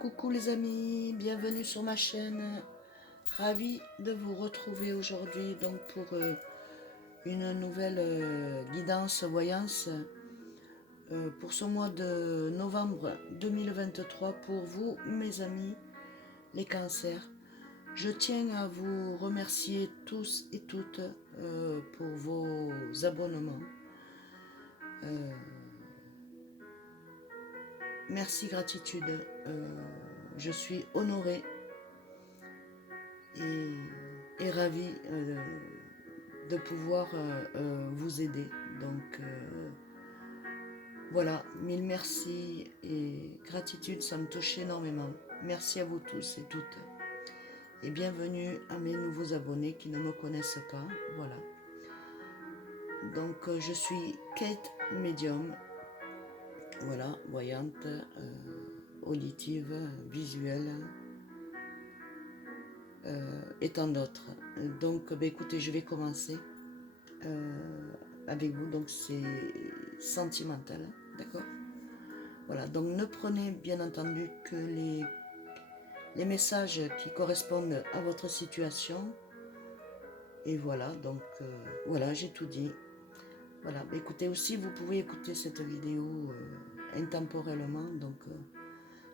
Coucou les amis, bienvenue sur ma chaîne. Ravi de vous retrouver aujourd'hui donc pour une nouvelle guidance voyance pour ce mois de novembre 2023 pour vous mes amis les cancers. Je tiens à vous remercier tous et toutes pour vos abonnements. Merci, gratitude. Je suis honorée et ravie de pouvoir vous aider. Donc voilà, mille merci et gratitude, ça me touche énormément. Merci à vous tous et toutes. Et bienvenue à mes nouveaux abonnés qui ne me connaissent pas. Voilà. Donc je suis Kate Medium. Voilà, voyante, auditive, visuelle. Et tant d'autres. Donc écoutez, je vais commencer avec vous. Donc c'est sentimental, d'accord? Voilà, donc ne prenez bien entendu que les messages qui correspondent à votre situation. Et voilà, donc voilà, j'ai tout dit. Voilà, écoutez aussi, vous pouvez écouter cette vidéo intemporellement. Donc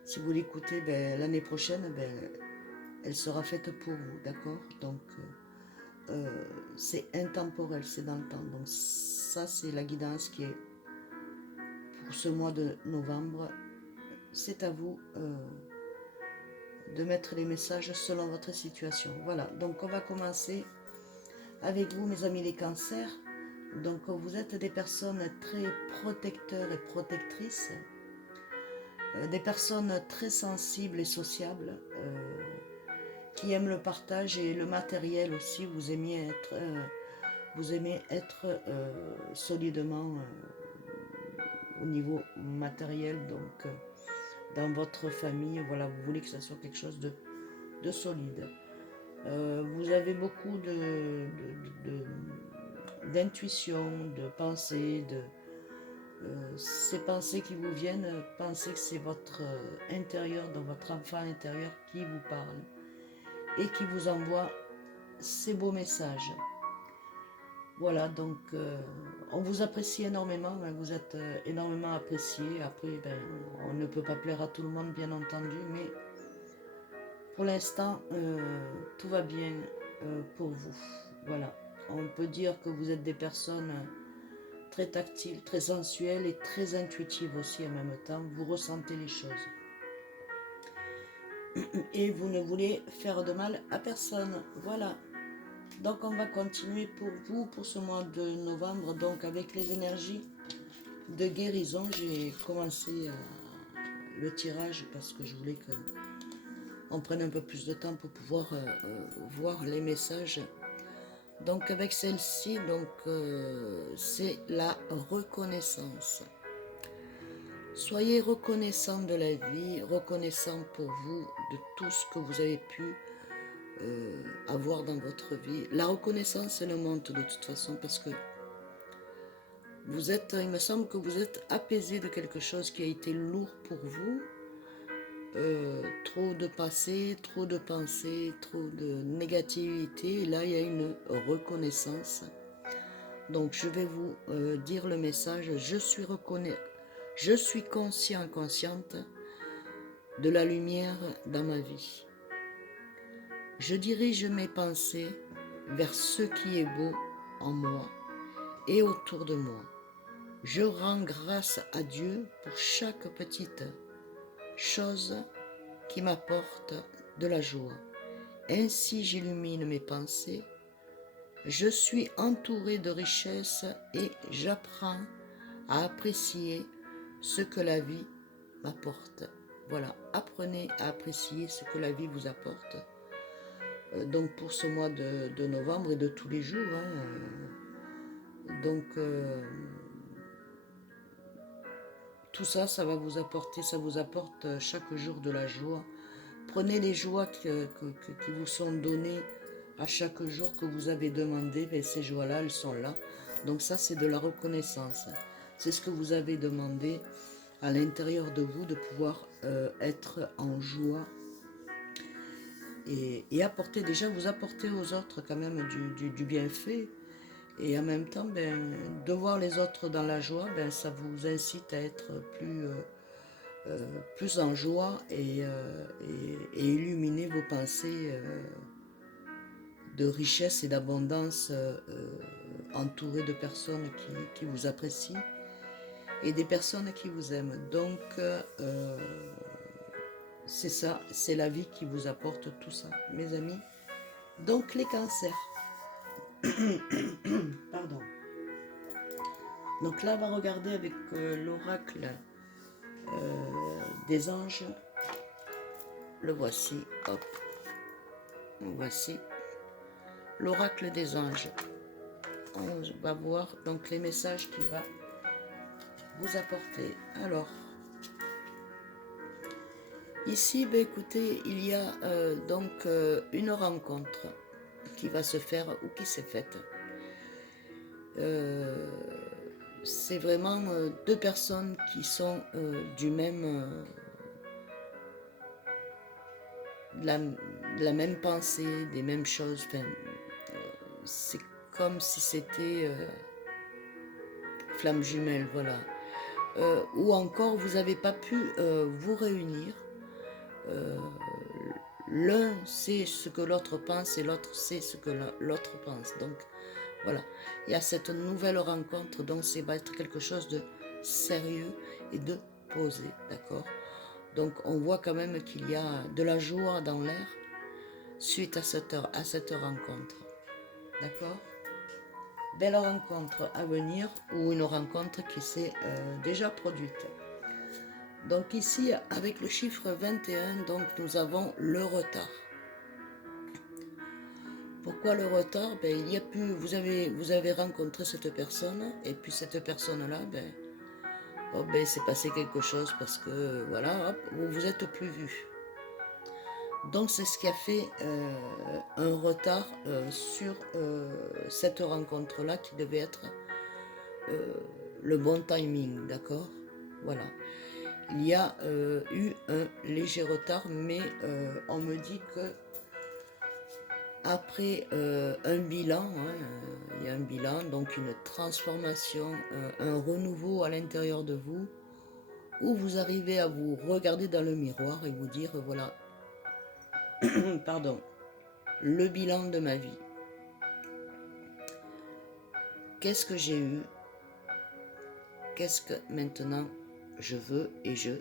si vous l'écoutez l'année prochaine, elle sera faite pour vous, d'accord? Donc c'est intemporel, c'est dans le temps. Donc ça, c'est la guidance qui est pour ce mois de novembre. C'est à vous de mettre les messages selon votre situation. Voilà, donc on va commencer avec vous, mes amis les cancers. Donc vous êtes des personnes très protecteurs et protectrices, des personnes très sensibles et sociables, qui aiment le partage et le matériel aussi. Vous aimez être solidement au niveau matériel, donc dans votre famille, voilà, vous voulez que ça soit quelque chose de solide. Vous avez beaucoup d'intuition, de pensée, ces pensées qui vous viennent, pensez que c'est votre intérieur, dans votre enfant intérieur qui vous parle et qui vous envoie ces beaux messages. Voilà, donc on vous apprécie énormément, vous êtes énormément apprécié. Après, on ne peut pas plaire à tout le monde, bien entendu, mais pour l'instant, tout va bien pour vous. Voilà, on peut dire que vous êtes des personnes très tactiles, très sensuelles et très intuitives aussi en même temps. Vous ressentez les choses. Et vous ne voulez faire de mal à personne. Voilà. Donc on va continuer pour vous pour ce mois de novembre, donc avec les énergies de guérison. J'ai commencé le tirage parce que je voulais qu'on prenne un peu plus de temps pour pouvoir voir les messages. Donc avec celle-ci, c'est la reconnaissance. Soyez reconnaissant de la vie, reconnaissant pour vous de tout ce que vous avez pu avoir dans votre vie. La reconnaissance, elle monte de toute façon parce que vous êtes, il me semble que vous êtes apaisé de quelque chose qui a été lourd pour vous. Trop de passé, trop de pensées, trop de négativité. Et là, il y a une reconnaissance. Donc, je vais vous dire le message. Je suis conscient, consciente de la lumière dans ma vie. Je dirige mes pensées vers ce qui est beau en moi et autour de moi. Je rends grâce à Dieu pour chaque petite chose qui m'apporte de la joie. Ainsi j'illumine mes pensées. Je suis entouré de richesses et j'apprends à apprécier ce que la vie m'apporte. Voilà, apprenez à apprécier ce que la vie vous apporte. Donc pour ce mois de novembre et de tous les jours. Tout ça, ça va vous apporter, ça vous apporte chaque jour de la joie. Prenez les joies qui vous sont données à chaque jour que vous avez demandé, et ces joies-là, elles sont là. Donc ça, c'est de la reconnaissance. C'est ce que vous avez demandé. à l'intérieur de vous de pouvoir être en joie et apporter, déjà vous apporter aux autres quand même du bienfait. Et en même temps, ben, de voir les autres dans la joie, ben, ça vous incite à être plus en joie et illuminer vos pensées de richesse et d'abondance, entourées de personnes qui vous apprécient et des personnes qui vous aiment. Donc, c'est ça, c'est la vie qui vous apporte tout ça, mes amis. Donc, les cancers. Pardon. Donc là, on va regarder avec l'oracle des anges. Le voici, hop. Voici l'oracle des anges. On va voir donc les messages qu'il va vous apporter. Alors, ici, ben, écoutez, il y a donc une rencontre qui va se faire ou qui s'est faite. C'est vraiment deux personnes qui sont du même... la même pensée, des mêmes choses. Enfin, c'est comme si c'était flamme jumelle, voilà. Ou encore, vous n'avez pas pu vous réunir. L'un sait ce que l'autre pense et l'autre sait ce que l'autre pense. Donc, voilà. Il y a cette nouvelle rencontre, donc ça va être quelque chose de sérieux et de posé, d'accord? Donc, on voit quand même qu'il y a de la joie dans l'air suite à cette rencontre. D'accord? Belle rencontre à venir ou une rencontre qui s'est déjà produite. Donc ici, avec le chiffre 21, donc nous avons le retard. Pourquoi le retard? Ben, il y a plus, vous avez rencontré cette personne et puis cette personne-là, ben, oh, ben, c'est passé quelque chose parce que voilà, hop, vous vous êtes plus vus. Donc c'est ce qui a fait un retard sur cette rencontre-là qui devait être le bon timing, d'accord? Voilà. Il y a eu un léger retard, mais on me dit que après un bilan, il y a un bilan, donc une transformation, un renouveau à l'intérieur de vous, où vous arrivez à vous regarder dans le miroir et vous dire, voilà, pardon, le bilan de ma vie. Qu'est-ce que j'ai eu? Qu'est-ce que maintenant je veux et je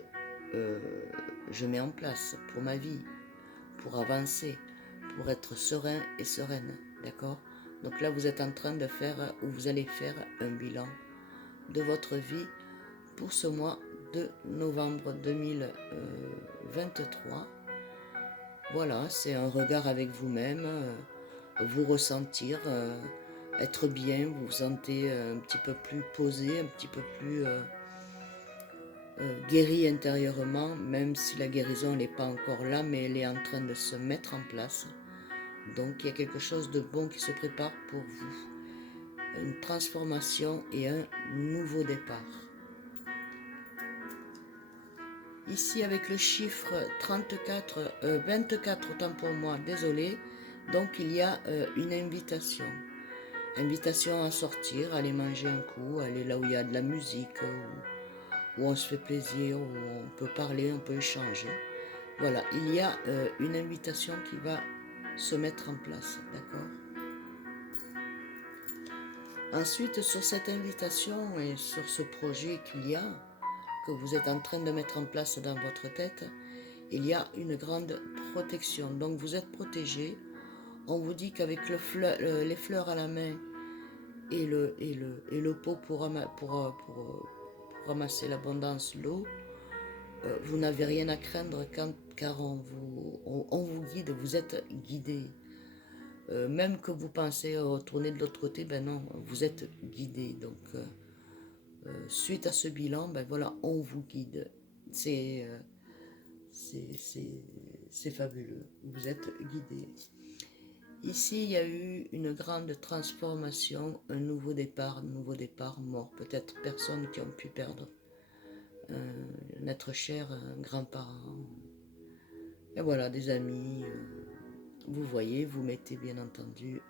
mets en place pour ma vie, pour avancer, pour être serein et sereine, d'accord? Donc là, vous êtes en train de faire, ou vous allez faire un bilan de votre vie pour ce mois de novembre 2023. Voilà, c'est un regard avec vous-même, vous ressentir, être bien, vous vous sentez un petit peu plus posé, un petit peu plus guéri intérieurement, même si la guérison n'est pas encore là, mais elle est en train de se mettre en place. Donc il y a quelque chose de bon qui se prépare pour vous. Une transformation et un nouveau départ. Ici avec le chiffre 24, autant pour moi, désolé. Donc il y a une invitation. Invitation à sortir, aller manger un coup, aller là où il y a de la musique, où on se fait plaisir, où on peut parler, on peut échanger. Voilà, il y a une invitation qui va se mettre en place, d'accord? Ensuite, sur cette invitation et sur ce projet qu'il y a, que vous êtes en train de mettre en place dans votre tête, il y a une grande protection. Donc vous êtes protégé. On vous dit qu'avec les fleurs à la main et le pot pour ramasser l'abondance, l'eau, vous n'avez rien à craindre car on vous guide, vous êtes guidé. Même que vous pensez retourner de l'autre côté, ben non, vous êtes guidé. Donc, suite à ce bilan, ben voilà, on vous guide. C'est fabuleux. Vous êtes guidé. Ici, il y a eu une grande transformation, un nouveau départ mort. Peut-être personnes qui ont pu perdre un être cher, un grand-parent. Et voilà, des amis. Vous voyez, vous mettez bien entendu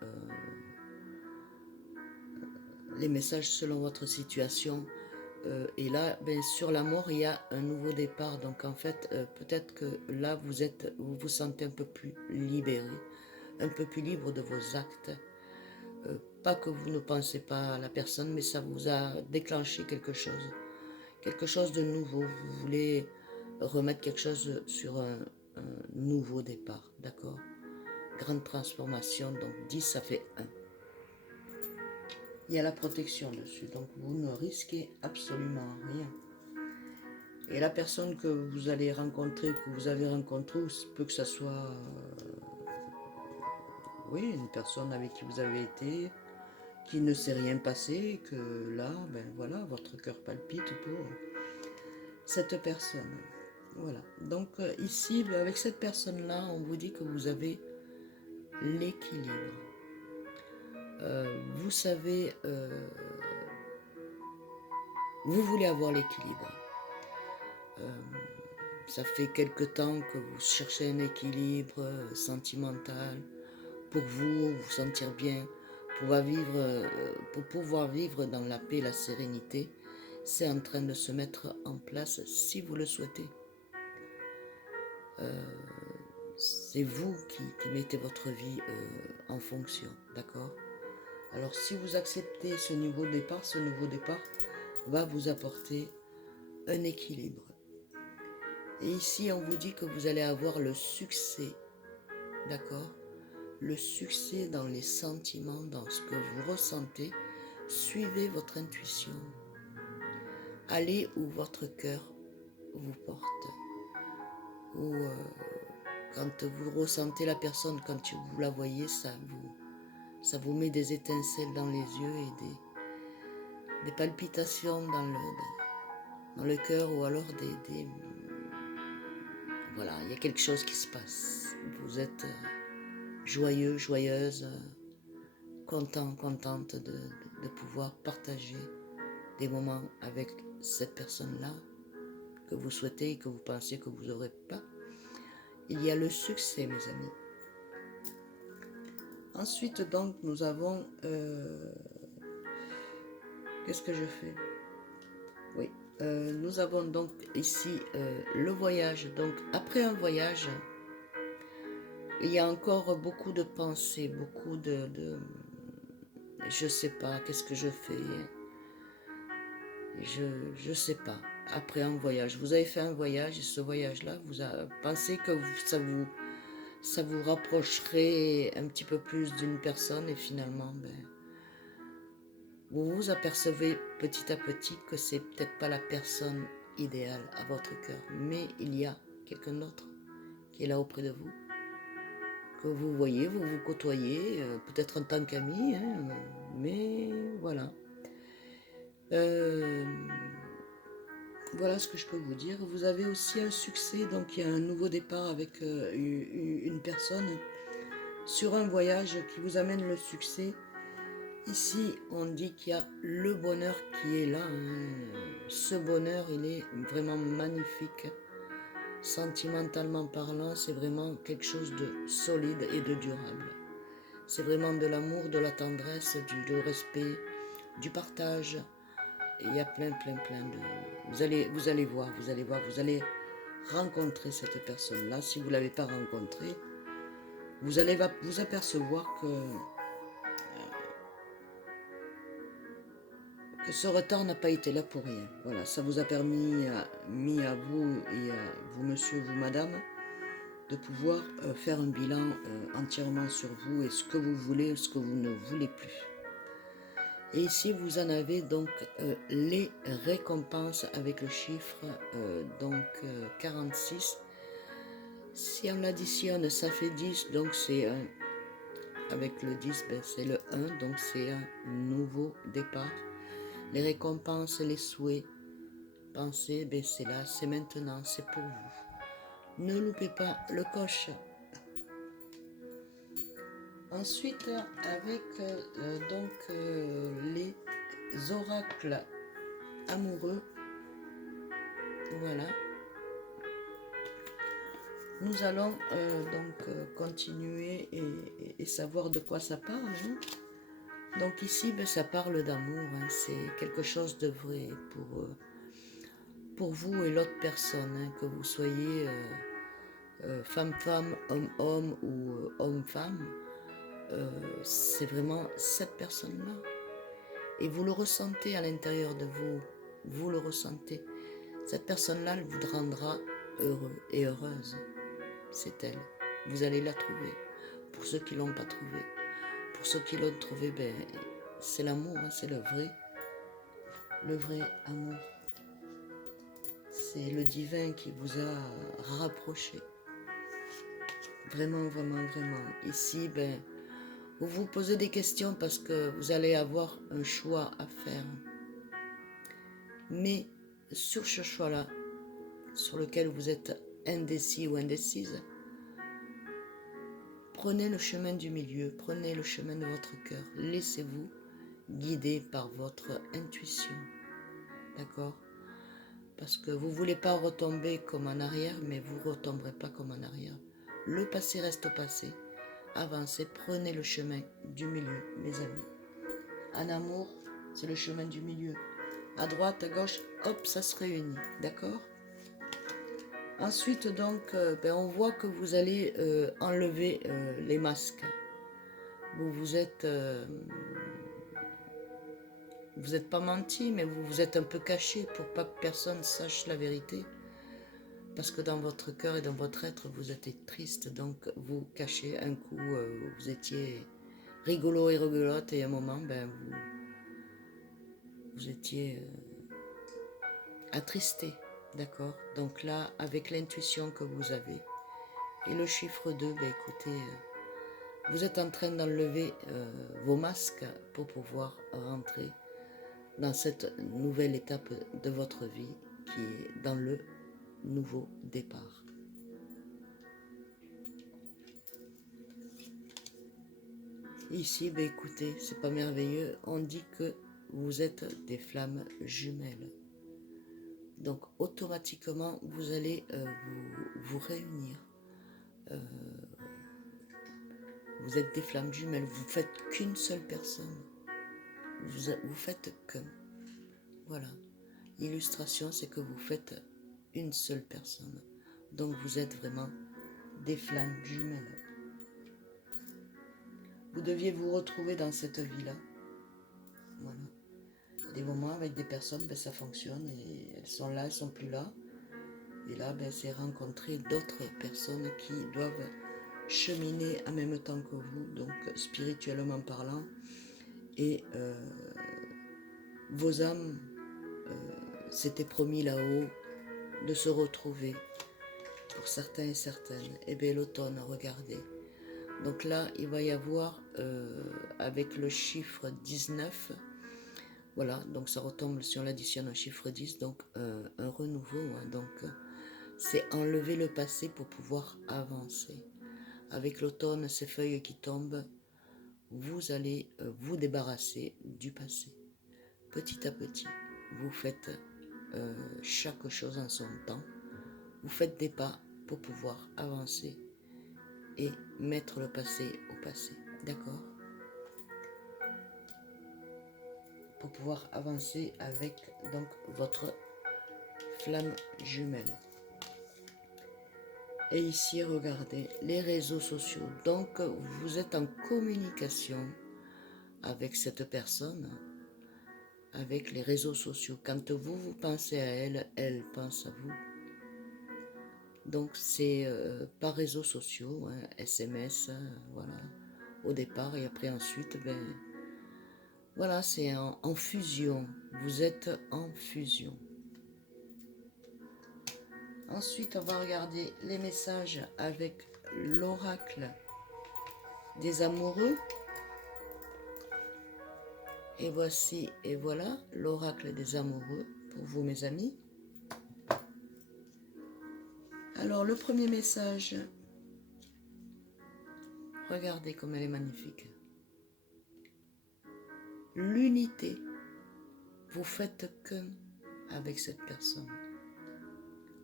les messages selon votre situation. Et là, ben, sur la mort, il y a un nouveau départ. Donc en fait, peut-être que là, vous vous sentez un peu plus libéré, un peu plus libre de vos actes. Pas que vous ne pensez pas à la personne, mais ça vous a déclenché quelque chose de nouveau. Vous voulez remettre quelque chose sur un nouveau départ, d'accord? Grande transformation, donc 10, ça fait 1. Il y a la protection dessus, donc vous ne risquez absolument rien. Et la personne que vous allez rencontrer, que vous avez rencontrée, peut que ça soit oui, une personne avec qui vous avez été, qui ne s'est rien passé, que là, ben voilà, votre cœur palpite pour cette personne. Voilà. Donc ici, ben, avec cette personne-là, on vous dit que vous avez l'équilibre. Vous savez, vous voulez avoir l'équilibre. Ça fait quelque temps que vous cherchez un équilibre sentimental pour vous sentir bien, pour pouvoir vivre dans la paix et la sérénité. C'est en train de se mettre en place si vous le souhaitez. C'est vous qui mettez votre vie en fonction, d'accord? Alors si vous acceptez ce nouveau départ va vous apporter un équilibre. Et ici, on vous dit que vous allez avoir le succès, d'accord? Le succès dans les sentiments, dans ce que vous ressentez. Suivez votre intuition. Allez où votre cœur vous porte. Ou quand vous ressentez la personne, quand vous la voyez, ça vous met des étincelles dans les yeux et des palpitations dans le cœur, ou alors voilà, il y a quelque chose qui se passe. Vous êtes joyeux, joyeuse, content, contente de pouvoir partager des moments avec cette personne-là que vous souhaitez et que vous pensez que vous n'aurez pas. Il y a le succès, mes amis. Ensuite, donc, nous avons... qu'est-ce que je fais? Oui. Nous avons donc ici le voyage. Donc, après un voyage, il y a encore beaucoup de pensées, beaucoup je sais pas, qu'est-ce que je fais? Je sais pas. Après un voyage, vous avez fait un voyage et ce voyage-là, vous avez pensé que ça vous rapprocherait un petit peu plus d'une personne, et finalement, ben, vous vous apercevez petit à petit que c'est peut-être pas la personne idéale à votre cœur, mais il y a quelqu'un d'autre qui est là auprès de vous, que vous voyez, vous vous côtoyez, peut-être en tant qu'ami, hein, mais voilà. Voilà ce que je peux vous dire. Vous avez aussi un succès, donc il y a un nouveau départ avec une personne sur un voyage qui vous amène le succès. Ici, on dit qu'il y a le bonheur qui est là. Hein. Ce bonheur, il est vraiment magnifique. Sentimentalement parlant, c'est vraiment quelque chose de solide et de durable. C'est vraiment de l'amour, de la tendresse, du respect, du partage. Et il y a plein de... Vous allez voir, vous allez rencontrer cette personne-là. Si vous ne l'avez pas rencontrée, vous allez vous apercevoir que ce retard n'a pas été là pour rien. Voilà, ça vous a mis à vous et à vous, monsieur, vous, madame, de pouvoir faire un bilan entièrement sur vous et ce que vous voulez, ce que vous ne voulez plus. Et ici, vous en avez donc les récompenses avec le chiffre 46. Si on l'additionne, ça fait 10, donc c'est avec le 10, ben, c'est le 1, donc c'est un nouveau départ. Les récompenses, les souhaits, pensez, ben, c'est là, c'est maintenant, c'est pour vous. Ne loupez pas le coche. Ensuite, avec les oracles amoureux, Voilà. Nous allons continuer et savoir de quoi ça parle. Hein. Donc ici, ben, ça parle d'amour. Hein. C'est quelque chose de vrai pour vous et l'autre personne. Hein. Que vous soyez femme-femme, homme-homme ou homme-femme. C'est vraiment cette personne-là. Et vous le ressentez à l'intérieur de vous. Vous le ressentez. Cette personne-là, elle vous rendra heureux et heureuse. C'est elle. Vous allez la trouver. Pour ceux qui ne l'ont pas trouvée. Pour ceux qui l'ont trouvée, ben, c'est l'amour, hein, c'est le vrai amour. C'est le divin qui vous a rapproché. Vraiment, vraiment, vraiment. Ici, ben, vous vous posez des questions parce que vous allez avoir un choix à faire. Mais sur ce choix-là, sur lequel vous êtes indécis ou indécise, prenez le chemin du milieu, prenez le chemin de votre cœur. Laissez-vous guider par votre intuition. D'accord? Parce que vous ne voulez pas retomber comme en arrière, mais vous ne retomberez pas comme en arrière. Le passé reste au passé. Avancez, prenez le chemin du milieu, mes amis. En amour, c'est le chemin du milieu. À droite, à gauche, hop, ça se réunit. D'accord? Ensuite, donc, ben, on voit que vous allez enlever les masques. Vous n'êtes pas menti, mais vous vous êtes un peu caché pour pas que personne sache la vérité. Parce que dans votre cœur et dans votre être, vous êtes triste, donc vous cachez. Un coup, vous étiez rigolo et rigolote, et à un moment, ben, vous étiez attristé, d'accord? Donc là, avec l'intuition que vous avez, et le chiffre 2, ben, écoutez, vous êtes en train d'enlever vos masques pour pouvoir rentrer dans cette nouvelle étape de votre vie qui est dans le nouveau départ. Ici, ben écoutez, c'est pas merveilleux, on dit que vous êtes des flammes jumelles. Donc automatiquement, vous allez vous réunir. Vous êtes des flammes jumelles, vous faites qu'une seule personne. Vous faites que. Voilà. L'illustration, c'est que vous faites une seule personne. Donc vous êtes vraiment des flammes jumelles. Vous deviez vous retrouver dans cette vie-là. Voilà. Des moments avec des personnes, ben, ça fonctionne et elles sont là, elles sont plus là. Et là, ben, c'est rencontrer d'autres personnes qui doivent cheminer en même temps que vous, donc spirituellement parlant. Et vos âmes s'étaient promis là-haut de se retrouver. Pour certains et certaines. Et bien l'automne, regardez. Donc là, il va y avoir, avec le chiffre 19, voilà, donc ça retombe si on l'additionne au chiffre 10, donc un renouveau. Hein, donc c'est enlever le passé pour pouvoir avancer. Avec l'automne, ces feuilles qui tombent, vous allez vous débarrasser du passé. Petit à petit, vous faites chaque chose en son temps. Vous faites des pas pour pouvoir avancer et mettre le passé au passé. D'accord? Pour pouvoir avancer avec donc votre flamme jumelle. Et ici, regardez, les réseaux sociaux. Donc, vous êtes en communication avec cette personne, avec les réseaux sociaux. Quand vous pensez à elle, elle pense à vous. Donc, c'est par réseaux sociaux, hein, SMS, voilà, au départ. Et après, ensuite, ben, voilà, c'est en fusion. Vous êtes en fusion. Ensuite, on va regarder les messages avec l'oracle des amoureux. Et voici et voilà l'oracle des amoureux pour vous, mes amis. Alors, le premier message, regardez comme elle est magnifique. L'unité, vous faites qu'un avec cette personne.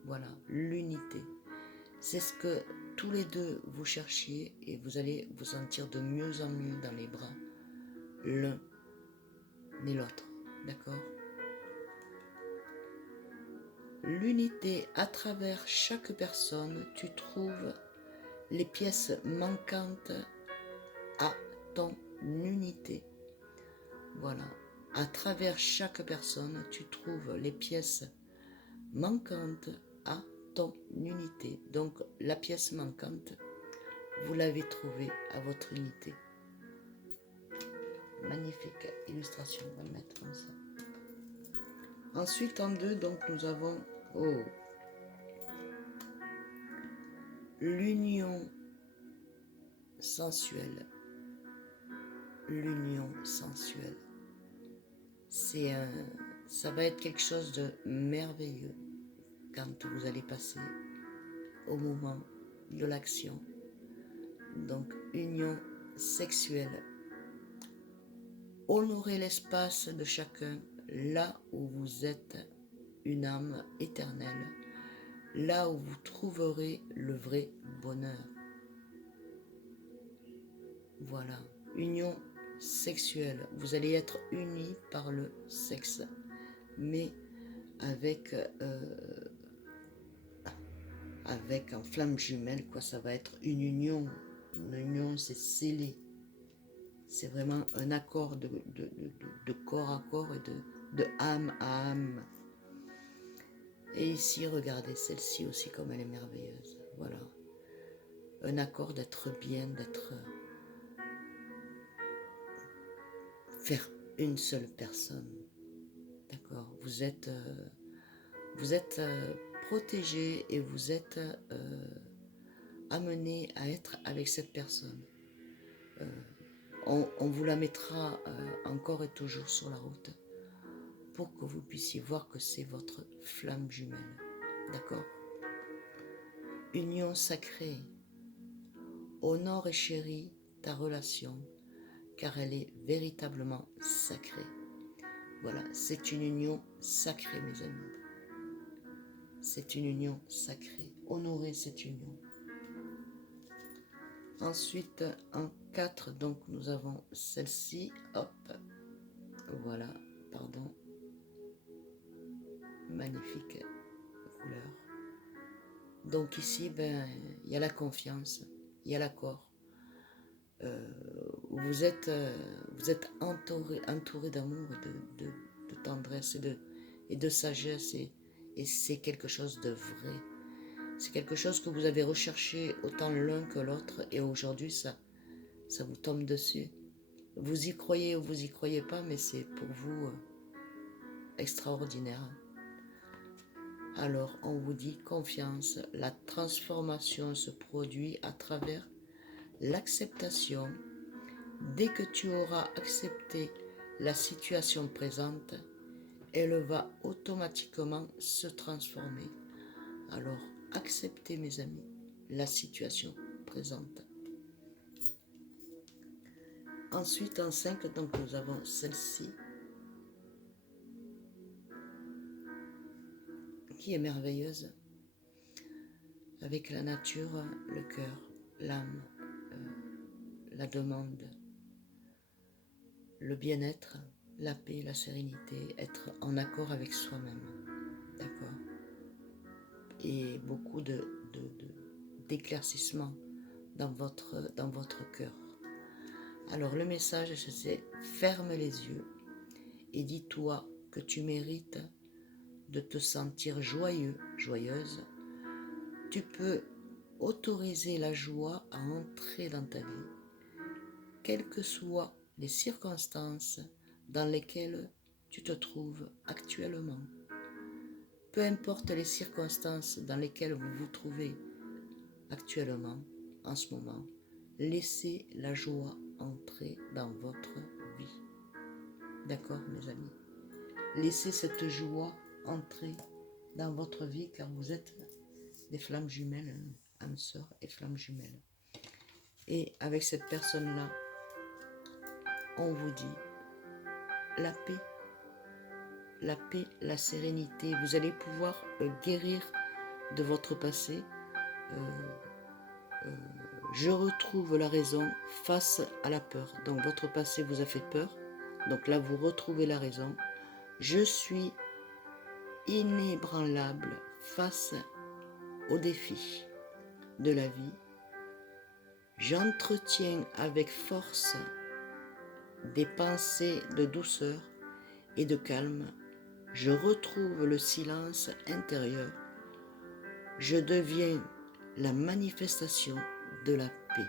Voilà, l'unité. C'est ce que tous les deux vous cherchiez et vous allez vous sentir de mieux en mieux dans les bras l'un et l'autre. D'accord? L'unité, à travers chaque personne, tu trouves les pièces manquantes à ton unité. Voilà. À travers chaque personne, tu trouves les pièces manquantes à ton unité. Donc, la pièce manquante, vous l'avez trouvée à votre unité. Magnifique illustration, on va le mettre comme ça. Ensuite, en deux, donc, nous avons l'union sensuelle. L'union sensuelle. Ça va être quelque chose de merveilleux quand vous allez passer au moment de l'action. Donc, union sexuelle. Honorez l'espace de chacun là où vous êtes une âme éternelle, là où vous trouverez le vrai bonheur. Voilà, union sexuelle. Vous allez être unis par le sexe, mais avec en flamme jumelle, quoi. Ça va être une union. Une union, c'est scellé. C'est vraiment un accord de corps à corps et de âme à âme. Et ici, regardez, celle-ci aussi, comme elle est merveilleuse. Voilà. Un accord d'être bien, d'être... faire une seule personne. D'accord? Vous êtes protégé et vous êtes amené à être avec cette personne. On vous la mettra encore et toujours sur la route pour que vous puissiez voir que c'est votre flamme jumelle. D'accord? Union sacrée. Honore et chéris ta relation car elle est véritablement sacrée. Voilà, c'est une union sacrée, mes amis. C'est une union sacrée. Honorez cette union. Ensuite, en 4, donc nous avons celle-ci. Hop. Voilà, pardon. Magnifique couleur. Donc ici, il y a la confiance, il y a l'accord. Vous êtes entouré d'amour et de tendresse et de sagesse et c'est quelque chose de vrai. C'est quelque chose que vous avez recherché autant l'un que l'autre et aujourd'hui ça vous tombe dessus. Vous y croyez ou vous y croyez pas, mais c'est pour vous extraordinaire. Alors on vous dit confiance, la transformation se produit à travers l'acceptation. Dès que tu auras accepté la situation présente, elle va automatiquement se transformer. Alors, acceptez, mes amis, la situation présente. Ensuite, en 5, donc, nous avons celle-ci, qui est merveilleuse, avec la nature, le cœur, l'âme, la demande, le bien-être, la paix, la sérénité, être en accord avec soi-même. D'accord? Et beaucoup d'éclaircissement dans votre cœur. Alors le message c'est ferme les yeux et dis-toi que tu mérites de te sentir joyeux, joyeuse. Tu peux autoriser la joie à entrer dans ta vie, quelles que soient les circonstances dans lesquelles tu te trouves actuellement. Peu importe les circonstances dans lesquelles vous vous trouvez actuellement, en ce moment, laissez la joie entrer dans votre vie. D'accord, mes amis? Laissez cette joie entrer dans votre vie car vous êtes des flammes jumelles, âme sœur et flammes jumelles. Et avec cette personne-là, on vous dit la paix, la sérénité. Vous allez pouvoir guérir de votre passé. Je retrouve la raison face à la peur. Donc votre passé vous a fait peur. Donc là, vous retrouvez la raison. Je suis inébranlable face aux défis de la vie. J'entretiens avec force des pensées de douceur et de calme. Je retrouve le silence intérieur. Je deviens la manifestation de la paix.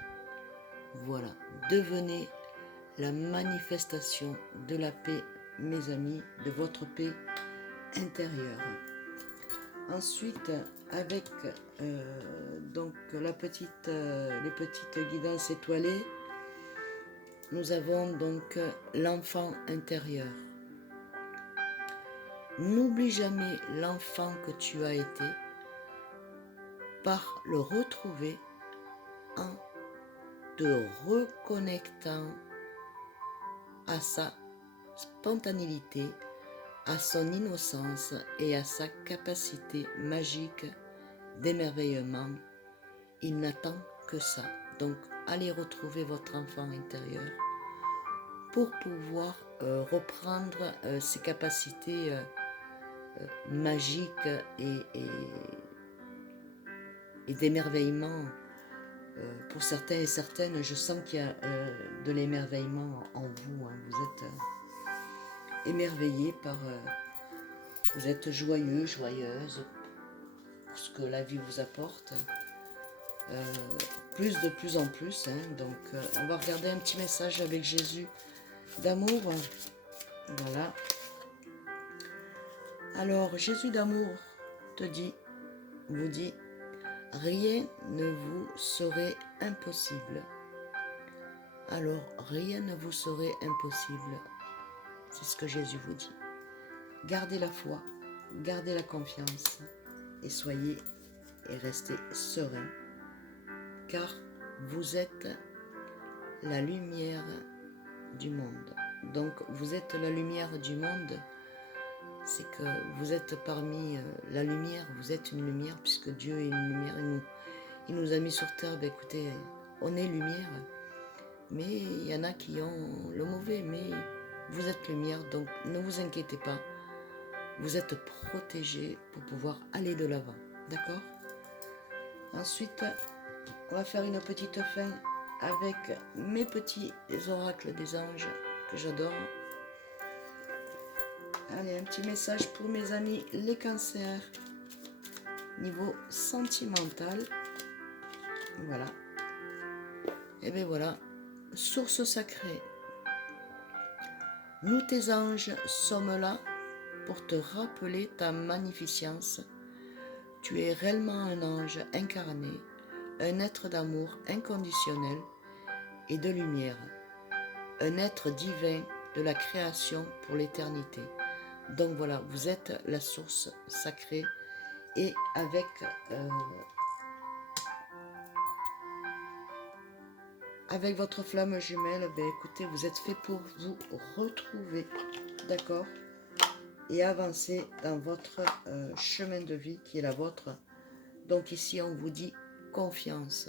Voilà, devenez la manifestation de la paix, mes amis, de votre paix intérieure. Ensuite, avec donc les petites guidances étoilées, nous avons donc l'enfant intérieur. N'oublie jamais l'enfant que tu as été par le retrouver en te reconnectant à sa spontanéité, à son innocence et à sa capacité magique d'émerveillement. Il n'attend que ça. Donc, allez retrouver votre enfant intérieur pour pouvoir reprendre ses capacités magiques et d'émerveillement. Pour certains et certaines, je sens qu'il y a de l'émerveillement en vous. Hein. Vous êtes émerveillés par... vous êtes joyeux, joyeuse pour ce que la vie vous apporte. De plus en plus. Hein. Donc, on va regarder un petit message avec Jésus d'amour. Voilà. Alors, Jésus d'amour vous dit, rien ne vous serait impossible. Alors, rien ne vous serait impossible. C'est ce que Jésus vous dit. Gardez la foi, gardez la confiance et soyez et restez serein, car vous êtes la lumière du monde. Donc, vous êtes la lumière du monde. C'est que vous êtes parmi la lumière, vous êtes une lumière, puisque Dieu est une lumière. Il nous a mis sur terre, ben écoutez, on est lumière, mais il y en a qui ont le mauvais, mais vous êtes lumière, donc ne vous inquiétez pas, vous êtes protégés pour pouvoir aller de l'avant, d'accord? Ensuite, on va faire une petite fin avec mes petits oracles des anges que j'adore. Allez, un petit message pour mes amis les cancers, niveau sentimental. Voilà. Et bien voilà, source sacrée. Nous tes anges sommes là pour te rappeler ta magnificence. Tu es réellement un ange incarné, un être d'amour inconditionnel et de lumière, un être divin de la création pour l'éternité. Donc voilà, vous êtes la source sacrée et avec votre flamme jumelle, ben écoutez, vous êtes fait pour vous retrouver, d'accord, et avancer dans votre chemin de vie qui est la vôtre. Donc ici, on vous dit confiance.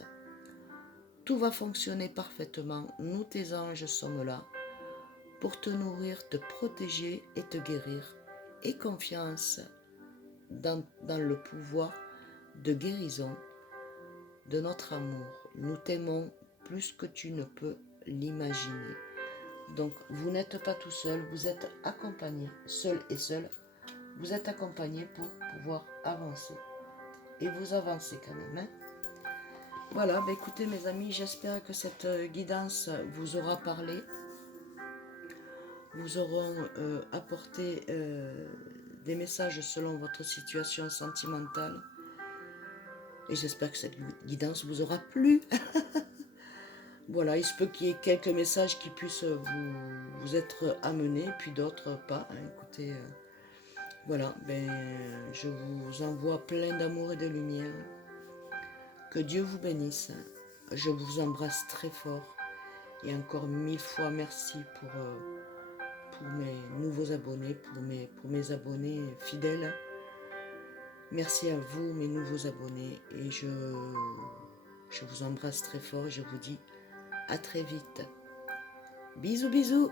Tout va fonctionner parfaitement. Nous, tes anges, sommes là pour te nourrir, te protéger et te guérir. Et confiance dans le pouvoir de guérison de notre amour. Nous t'aimons plus que tu ne peux l'imaginer. Donc, vous n'êtes pas tout seul, vous êtes accompagné, seul et seul. Vous êtes accompagné pour pouvoir avancer. Et vous avancez quand même. Hein. Voilà, bah écoutez mes amis, j'espère que cette guidance vous aura parlé. Vous auront apporté des messages selon votre situation sentimentale. Et j'espère que cette guidance vous aura plu. Voilà, il se peut qu'il y ait quelques messages qui puissent vous être amenés, puis d'autres pas. Hein. Écoutez, voilà, je vous envoie plein d'amour et de lumière. Que Dieu vous bénisse. Je vous embrasse très fort. Et encore 1000 fois merci pour mes nouveaux abonnés, pour mes abonnés fidèles. Merci à vous, mes nouveaux abonnés, et je vous embrasse très fort et je vous dis à très vite. Bisous, bisous!